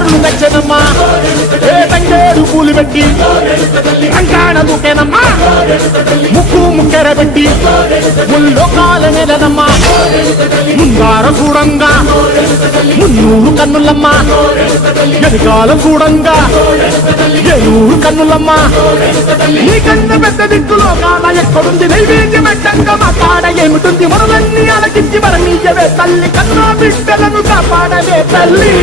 ఊరూర్లు మెచ్చనమ్మా ఏ తంగేడు పూలు పెట్టి కంకాణ దూకేనమ్మా ముక్కు ముక్కెరబెట్టి ముల్లోకాల నెలనమ్మా ముంగార చూడంగా మున్నూరు కన్నులమ్మా ఎనకాల చూడంగా ఏనూరు కన్నులమ్మా నీ కన్న పెద్ద దిక్కులో కాల ఎక్కడుంది నైవేద్యం పెట్టంగా మా కాడ ఏమిటుంది మనలన్నీ అలకించి మరణీయవే తల్లి కన్నా బిడ్డలను కాపాడవే తల్లి